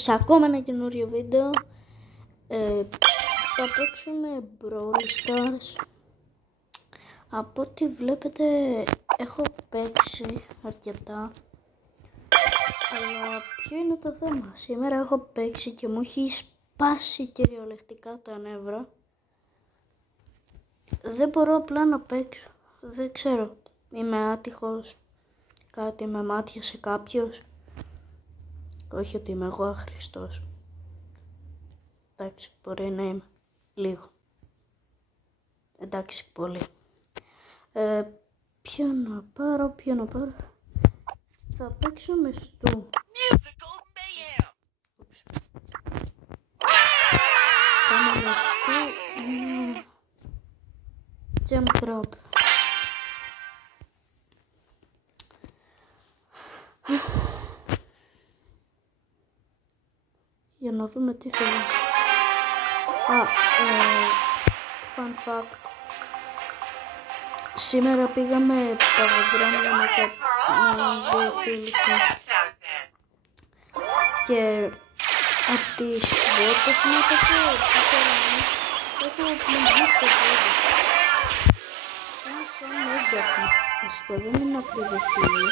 Σε ακόμα ένα καινούριο βίντεο. Θα παίξουμε Brawl Stars. Από ό,τι βλέπετε έχω παίξει αρκετά. Αλλά ποιο είναι το θέμα? Σήμερα έχω παίξει και μου έχει σπάσει κυριολεκτικά τα νεύρα. Δεν μπορώ απλά να παίξω. Δεν ξέρω. Είμαι άτυχος. Κάτι με μάτιασε κάποιος. Όχι ότι είμαι εγώ άχρηστος. Εντάξει, μπορεί να είμαι. Λίγο. Εντάξει, πολύ. Ποιο να πάρω. Θα παίξω με Στου. Πάμε με Στου. Είναι Jump Drop. Για να δούμε τι θέλει. Fun fact. Σήμερα πήγαμε παγοδρόμια με δύο φίλους και από τις βόλτες μου έχω πληγεί στο πόδι. Είναι σαν έγκαθο. Βασικά δεν είναι ακριβώς πληγή.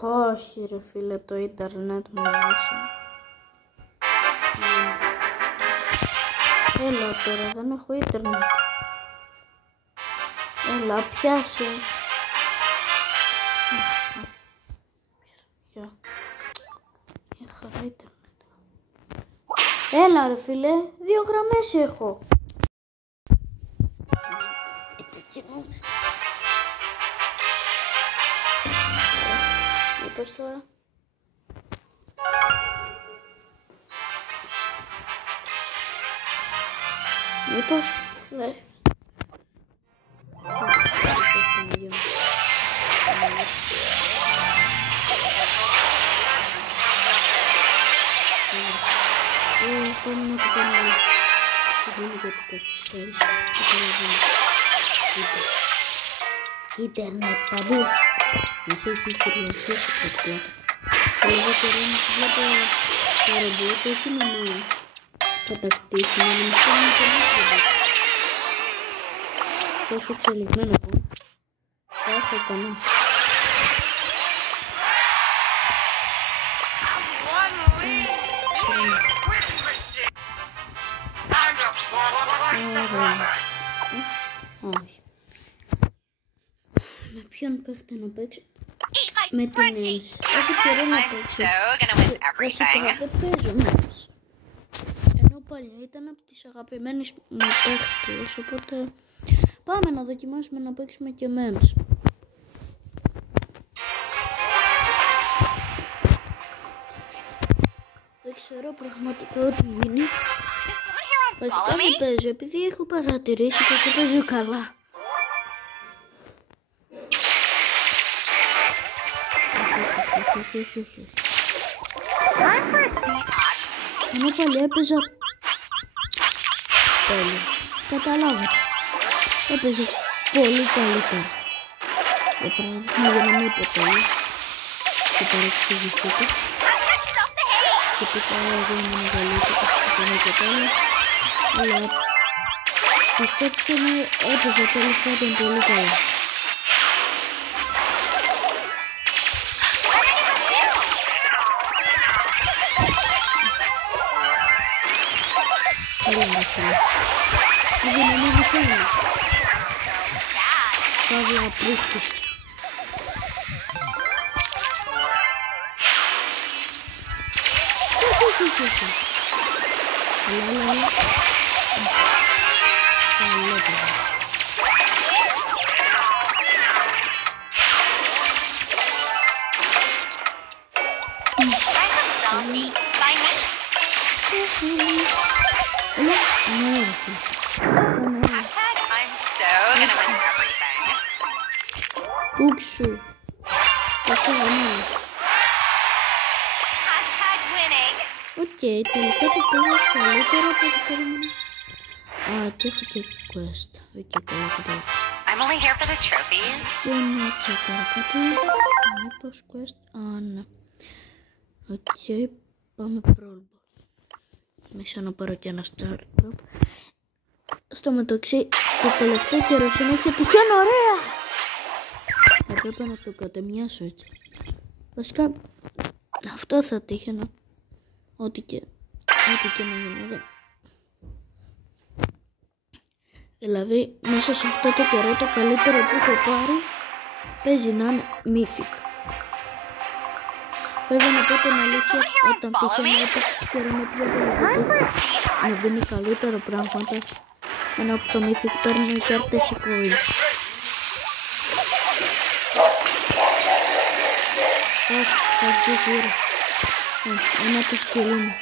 Όχι ρε φίλε, το ίντερνετ μου άρεσε. Έλα τώρα, δεν έχω ίντερνετ. Έλα, πιάσε. Για χαρά ίντερνετ. Έλα ρε φίλε, 2 γραμμές έχω. Κινούμε. Μήπως τώρα. Μήπως, ναι. Πάμε να το κάνουμε. Δεν είναι γιατί καθυστέρησα. Ίντερνετ παντού. Μας έχει κυριαρχήσει το πλάκα. Το λιγότερο είναι που βλέπω τα ρομπότ όχι να με κατακτήσουν, να με στέλνουν και μέσα. Τόσο εξελιγμένο που θα έχω κανένα. Όχι. Με ποιον παίχτη να παίξω? Με την Ένση. Έχω καιρό να παίξω. Βασικά δεν παίζω με Ένση. Ενώ παλιά ήταν από τις αγαπημένες μου παίχτες. Οπότε πάμε να δοκιμάσουμε να παίξουμε και με Ένση. Δεν ξέρω πραγματικά ό,τι γίνει. Βασικά δεν παίζω επειδή έχω παρατηρήσει και δεν παίζω καλά. Ενώ παλιά έπαιζα τέλεια. Καταλάβατε. Έπαιζα πολύ καλύτερα. Για παράδειγμα, για να μην πω τέλεια. Και παρεξηγηθείτε. Σχετικά εγώ είμαι μεγαλύτερος και είμαι και τέλεια. Αλλά πιστέψτε με, έπαιζα τέλος πάντων πολύ καλά. Δεν είναι μηχανή. Παύλα απρίστης. Καλά. Ούξου. Οκ, τελικά το πήγα καλύτερα από ό,τι περίμενα. Και έχω και quest. Οκ, καλά. I'm only here for the trophies. Και να τσεκάρω κάτι. Μήπως quest. Α, ναι. Οκ, πάμε πρόλμπο. Μισό να πάρω και ένα startup. Στο μεταξύ, το τελευταίο καιρό συνέχεια τυχαίνει ωραία. Θα πρέπει να το κατεμιάσω έτσι. Βασικά, αυτό θα τύχαινα. Ό,τι και να γίνει. Δηλαδή, μέσα σε αυτό το καιρό το καλύτερο που έχω πάρει παίζει να είναι Mythic. Βέβαια να πω την αλήθεια, όταν τυχαίνει όπως καιρό με πιο πολύ μου δίνει καλύτερα πράγματα, ενώ από το Mythic παίρνω και αυτές οι coins. Θα βγει γύρω. Είναι το σκυλί μου.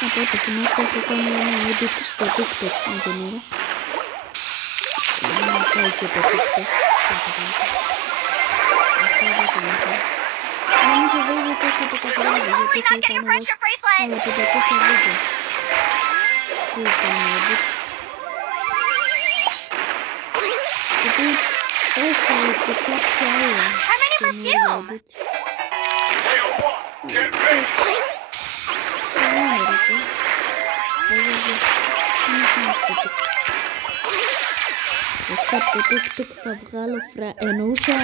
Να πω το θυμάστε, έχω κάνει ένα edit στο TikTok με την ώρα. Να πάει και το TikTok. Νομίζω βέβαια πως θα το καταλάβω, γιατί θα ήταν άλλα 500 βίντεο. Πού ήταν edit. Γιατί έχω και κάποια άλλα καινούργια edit. Από το TikTok θα βγάλω εννοούσα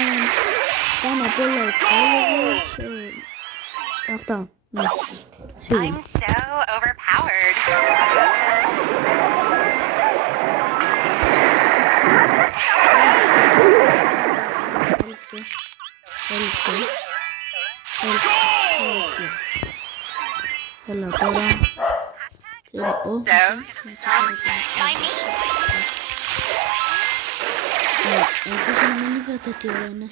πάνω απ' όλα followers. Αυτά, ναι, σίγουρα. I'm so overpowered. Έλα τώρα. Ελπίζω να μην είδατε τι ώρα είναι.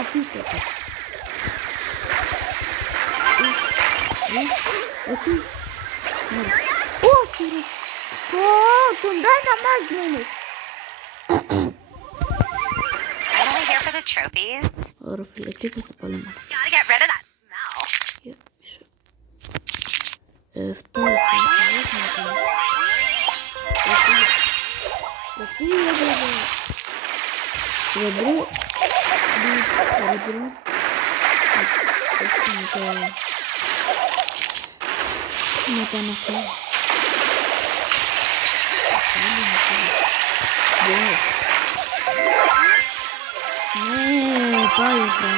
Αφήστε το. Όχι. Όχι ρε. Τον Dynamite μήνες. Ωραία φίλε, τι θα πάλι μάθω. Αυτό είναι το Προφίλια ρεμπρού. Μετά να φέρω. Ναι, πάει αυτό.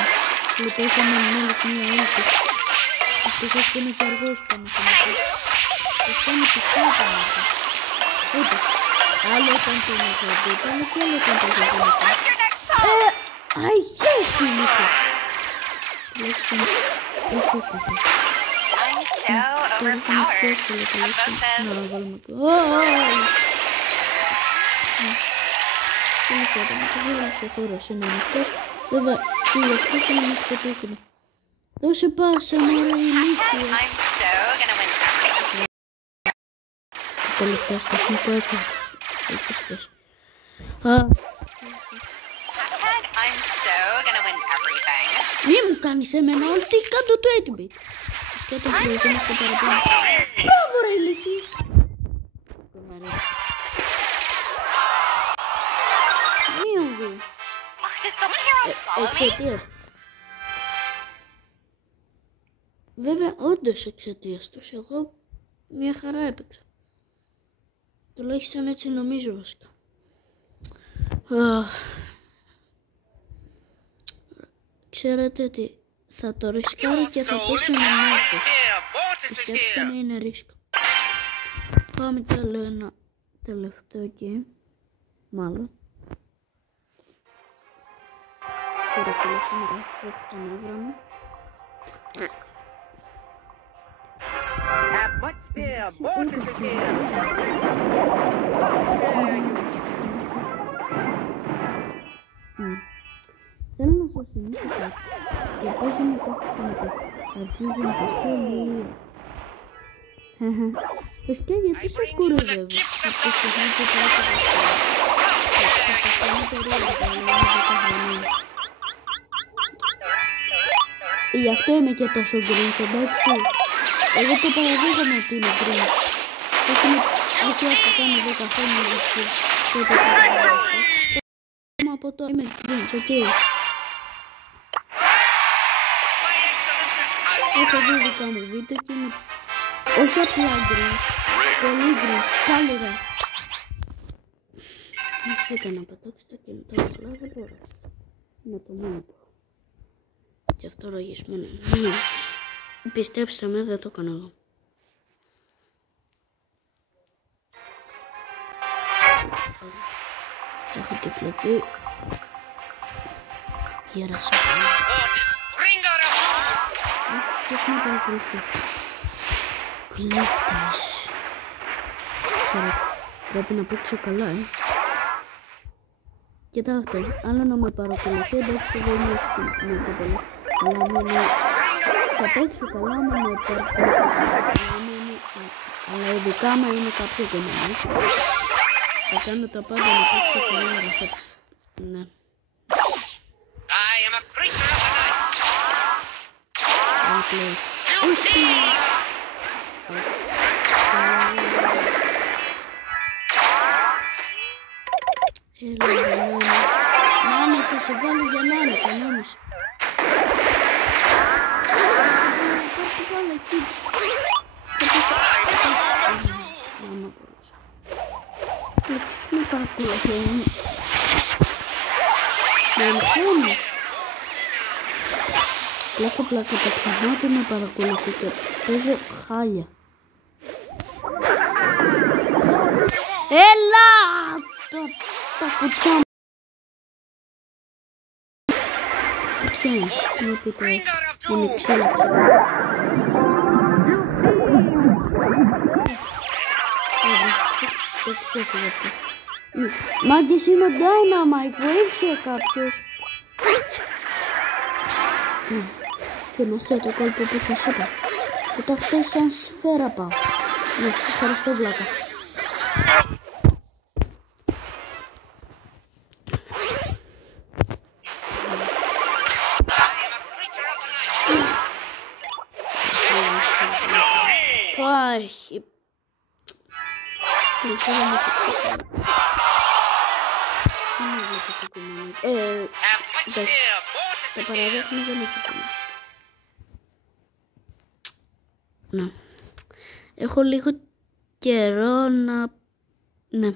Λοιπόν, είχαμε μόλις μία ίση. Ευτυχώς και είναι και αργός πάνω στο μαθή. Αυτό είναι πιστά πάνω αυτό. Ούτε. Άλλο όταν το νεκρό ήταν και άλλο όταν το νεκρό. Αγιές είναι αυτό. Τουλάχιστον, όχι. Τώρα θα είναι πιο εύκολο τουλάχιστον να βάλουμε το. Είναι κάτω, το βγάλουμε σε χώρος, είναι ανοιχτός. Βέβαια, και γι' αυτό θα μας πετύχουν. Δώσε πάσα, μωρέ, ηλίθεια. Τελευταία στιγμή που έφυγε. Μη μου κάνεις εμένα όλη τι κάτω του 8-bit. Σκέτο χρειαζόμαστε παραπάνω. Μπράβο ρε ηλίθεια. Μείον 2. Εξαιτίας του. Βέβαια όντως εξαιτίας τους. Εγώ μια χαρά έπαιξα. Τουλάχιστον έτσι νομίζω βασικά. Ξέρετε ότι θα το ρισκάρω και θα παίξω με μάρτες. Πιστέψτε με, είναι ρίσκο. Πάμε κι άλλο ένα τελευταίο εκεί. Μάλλον. Τώρα τηλέφωνο έχω τον έβραμε. Have much fear, Mortis is here. Θέλω να σας θυμίσω κάτι. Και πόσο με κόφτω αρχίζει να το σχολείο. Βασικά γιατί σας κουρεύω. Από τη στιγμή που πάω στο βασίλειο. Θα σας κάνω περίεργα, αλλά είναι 10 χρόνια. Γι' αυτό είμαι και τόσο γκριντς, εντάξει. Εγώ το παραδέχομαι ότι είναι γκριντς. Όχι έχω κάνει 10 χρόνια βασίλειο. Από το είμαι Prince, οκ. Έχω δει δικά μου βίντεο και είναι όχι απλά Prince, πολύ Prince, πάλι ρε. Είχα να πετάξω το κινητό, αλλά δεν μπορώ. Είναι το μόνο που. Και αυτό λογισμένο είναι. Πιστέψτε με, δεν το κάνω εγώ. Έχω τυφλωθεί. Γέρασα. Ποιος με παρακολουθεί? Κλέφτης. Ξέρετε, πρέπει να παίξω καλά, Κοιτάξτε, άλλο να με παρακολουθεί, εντάξει δεν είναι στο πολύ. Αλλά μόνο θα παίξω καλά με παρακολουθεί. Αλλά ειδικά με είναι κάποιο κομμάτι. Θα κάνω τα πάντα να παίξω καλά ρεφέτ. Ναι. Όχι! Έλα, Νάνη, θα σε βάλω για Νάνη, κανόνισε. Πάρτε πάλι εκεί. Μάμα μπορούσα. Ποιος με παρακολουθεί. Με αγχώνεις. Πλάκα τα ξεχνάω ότι με παρακολουθεί και παίζω χάλια. Έλα! Τα κουτσιά μου. Ποια είναι, μου πείτε, είναι ξέλαξε. Μάγκες είναι ο Dynamite, βοήθησε κάποιος. Θυμάστε το κόλπο που σας είπα. Και το αυτό σαν σφαίρα πάω. Ναι, σας ευχαριστώ βλάκα. Όχι. Εντάξει, τα παραδέχομαι δεν έχει κομμάτι. Ναι. Έχω λίγο καιρό να... Ναι.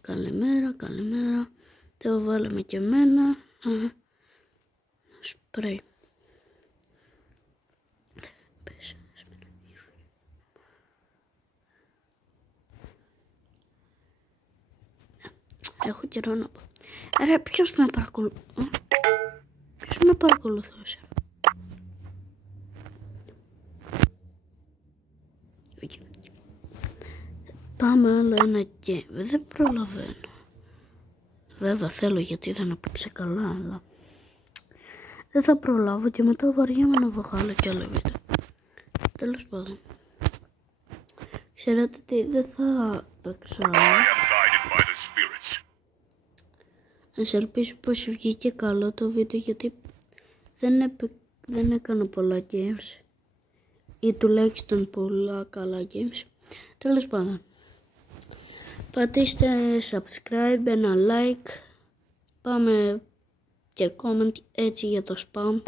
Καλημέρα. Το βάλαμε και εμένα. Σπρέι. Έχω καιρό να πω. Ρε, ποιος με παρακολουθούσε. Πάμε άλλο ένα και δεν προλαβαίνω. Βέβαια θέλω γιατί δεν έπαιξε καλά, αλλά δεν θα προλάβω και μετά βαριέμαι να βγάλω κι άλλο βίντεο. Τέλος πάντων. Ξέρετε τι, δεν θα παίξω. Ας ελπίσω πως βγήκε καλό το βίντεο γιατί δεν έκανα πολλά games ή τουλάχιστον πολλά καλά games. Τέλος πάντων, πατήστε subscribe, ένα like, πάμε και comment έτσι για το spam,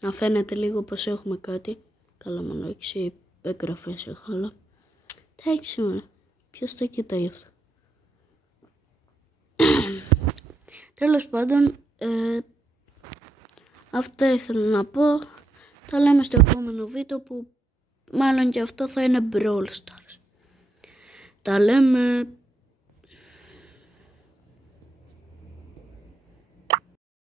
να φαίνεται λίγο πως έχουμε κάτι. Καλά μόνο 6 εγγραφές έχω, αλλά εντάξει μωρέ, ποιος το κοιτάει αυτό. Τέλος πάντων, αυτά ήθελα να πω. Τα λέμε στο επόμενο βίντεο που μάλλον και αυτό θα είναι Brawl Stars. Τα λέμε.